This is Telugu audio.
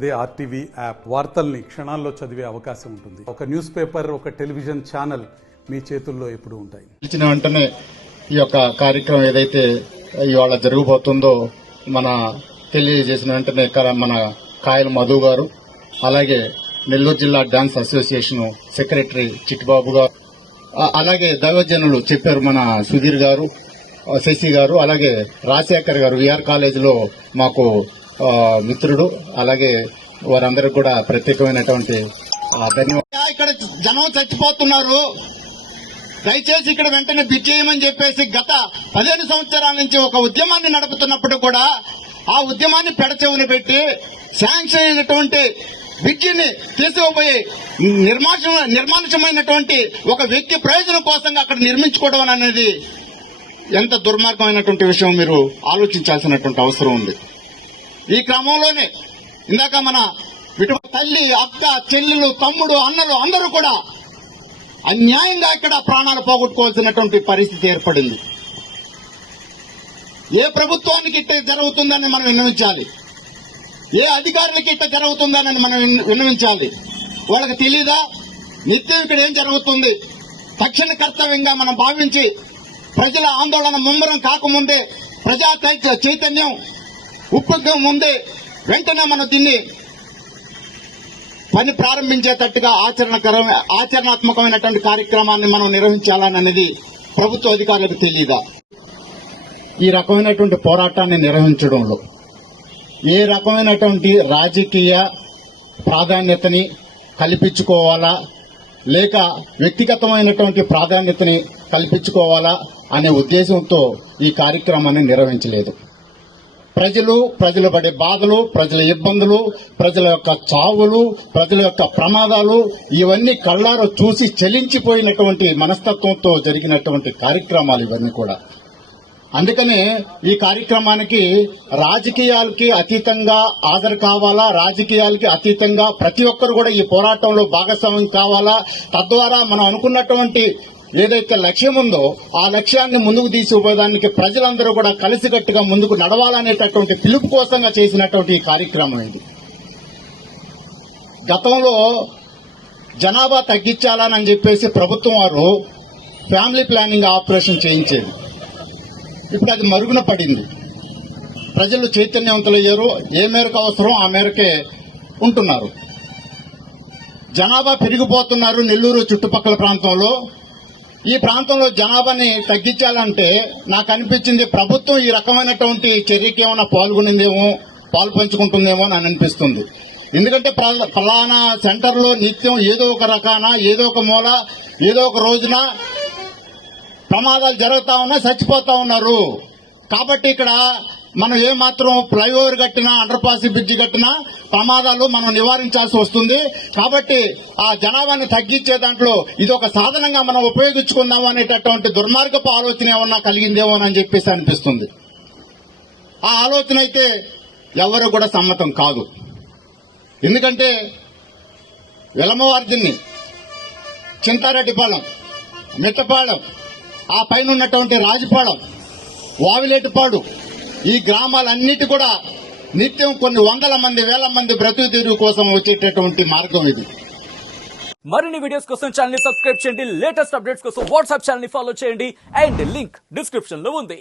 అదే ఆర్టీవీ యాప్ వార్తల్ని క్షణాల్లో చదివే అవకాశం ఉంటుంది. ఒక న్యూస్ పేపర్, ఒక టెలివిజన్ ఛానల్ మీ చేతుల్లో ఎప్పుడు ఉంటాయి. ఇచ్చిన వెంటనే ఈ యొక్క కార్యక్రమం ఏదైతే ఇవాళ జరగబోతుందో మన తెలియజేసిన వెంటనే మన కాయల మధు గారు, అలాగే నెల్లూరు జిల్లా డాన్స్ అసోసియేషన్ సెక్రటరీ చిట్టిబాబు గారు, అలాగే దైవజనులు చెప్పారు మన సుధీర్ గారు, శశి గారు, అలాగే రాజశేఖర్ గారు విఆర్ కాలేజీలో మాకు మిత్రుడు, అలాగే వారందరికీ కూడా ప్రత్యేకమైనటువంటి ధన్యవాదాలు. ఇక్కడ జనం చచ్చిపోతున్నారు, దయచేసి ఇక్కడ వెంటనే బిడ్ చేయమని చెప్పేసి గత 15 సంవత్సరాల నుంచి ఒక ఉద్యమాన్ని నడుపుతున్నప్పుడు కూడా ఆ ఉద్యమాన్ని పెడచెవుని పెట్టి శాంక్షన్ అయినటువంటి బ్రిడ్జిని తీసుకుపోయి నిర్మానుషమైనటువంటి ఒక వ్యక్తి ప్రయోజనం కోసం అక్కడ నిర్మించుకోవడం అనేది ఎంత దుర్మార్గమైనటువంటి విషయం మీరు ఆలోచించాల్సినటువంటి అవసరం ఉంది. ఈ క్రమంలోనే ఇందాక మన తల్లి, అక్క, చెల్లెలు, తమ్ముడు, అన్నలు అందరూ కూడా అన్యాయంగా ఇక్కడ ప్రాణాలు పోగొట్టుకోవాల్సినటువంటి పరిస్థితి ఏర్పడింది. ఏ ప్రభుత్వానికి ఇట్ట జరుగుతుందని మనం విన్నవించాలి, ఏ అధికారులకి ఇట్ట జరుగుతుందని మనం విన్నవించాలి. వాళ్ళకి తెలీదా నిత్యం ఇక్కడ ఏం జరుగుతుంది? తక్షణ కర్తవ్యంగా మనం భావించి ప్రజల ఆందోళన ముమ్మరం కాకముందే, ప్రజా చైతన్యం ఉప్పొంగ ముందే వెంటనే మనం దీన్ని పని ప్రారంభించేటట్టుగా ఆచరణాత్మకమైనటువంటి కార్యక్రమాన్ని మనం నిర్వహించాలనేది ప్రభుత్వ అధికారులకు తెలియదా? ఈ రకమైనటువంటి పోరాటాన్ని నిర్వహించడంలో ఏ రకమైనటువంటి రాజకీయ ప్రాధాన్యతని కల్పించుకోవాలా, లేక వ్యక్తిగతమైనటువంటి ప్రాధాన్యతని కల్పించుకోవాలా అనే ఉద్దేశంతో ఈ కార్యక్రమాన్ని నిర్వహించలేదు. ప్రజలు పడే బాధలు, ప్రజల ఇబ్బందులు, ప్రజల యొక్క చావులు, ప్రజల యొక్క ప్రమాదాలు ఇవన్నీ కళ్ళారో చూసి చలించిపోయినటువంటి మనస్తత్వంతో జరిగినటువంటి కార్యక్రమాలు ఇవన్నీ కూడా. అందుకనే ఈ కార్యక్రమానికి రాజకీయాలకి అతీతంగా హాజరు కావాలా, రాజకీయాలకి అతీతంగా ప్రతి ఒక్కరు కూడా ఈ పోరాటంలో భాగస్వామ్యం కావాలా. తద్వారా మనం అనుకున్నటువంటి ఏదైతే లక్ష్యం ఉందో ఆ లక్ష్యాన్ని ముందుకు తీసుకుపోయేదానికి ప్రజలందరూ కూడా కలిసికట్టుగా ముందుకు నడవాలనేటటువంటి పిలుపు కోసంగా చేసినటువంటి ఈ కార్యక్రమం ఇది. గతంలో జనాభా తగ్గించాలని చెప్పేసి ప్రభుత్వం వారు ఫ్యామిలీ ప్లానింగ్ ఆపరేషన్ చేయించేది. ఇప్పుడు అది మరుగున పడింది. ప్రజలు చైతన్యవంతులయ్యారు, ఏ మేరకు అవసరం ఆ మేరకే ఉంటున్నారు. జనాభా పెరిగిపోతున్నారు. నెల్లూరు చుట్టుపక్కల ప్రాంతంలో, ఈ ప్రాంతంలో జనాభాని తగ్గించాలంటే నాకు అనిపించింది ప్రభుత్వం ఈ రకమైనటువంటి చర్యకి ఏమైనా పాలు పంచుకుంటుందేమో అని అనిపిస్తుంది. ఎందుకంటే ఫలానా సెంటర్లో నిత్యం ఏదో ఒక రకాన, ఏదో ఒక మూల, ఏదో ఒక రోజున ప్రమాదాలు జరుగుతా ఉన్నా, చచ్చిపోతా ఉన్నారు. కాబట్టి ఇక్కడ మనం ఏమాత్రం ఫ్లైఓవర్ కట్టినా, అండర్ పాస్ బ్రిడ్జి కట్టినా ప్రమాదాలు మనం నివారించాల్సి వస్తుంది. కాబట్టి ఆ జనాభాని తగ్గించే దాంట్లో ఇది ఒక సాధనంగా మనం ఉపయోగించుకుందాము అనేటటువంటి దుర్మార్గపు ఆలోచన ఏమన్నా కలిగిందేమో అని చెప్పేసి అనిపిస్తుంది. ఆ ఆలోచన అయితే ఎవరు కూడా సమ్మతం కాదు. ఎందుకంటే వెలమవార్జిని, చింతారెడ్డిపాలెం, మిట్టపాలెం, ఆ పైన ఉన్నటువంటి రాజపాలెం, వావిలేటిపాడు, ఈ గ్రామాలన్నిటి కూడా నిత్యం కొన్ని వందల మంది, వేల మంది బ్రతుకు తెరువు కోసం వచ్చేటటువంటి మార్గం ఇది. మరిన్ని వీడియోస్ కోసం ఛానల్ ని సబ్స్క్రైబ్ చేయండి. లేటెస్ట్ అప్డేట్స్ కోసం వాట్సాప్ ఛానల్ ని ఫాలో చేయండి. అండ్ లింక్ డిస్క్రిప్షన్ లో ఉంది.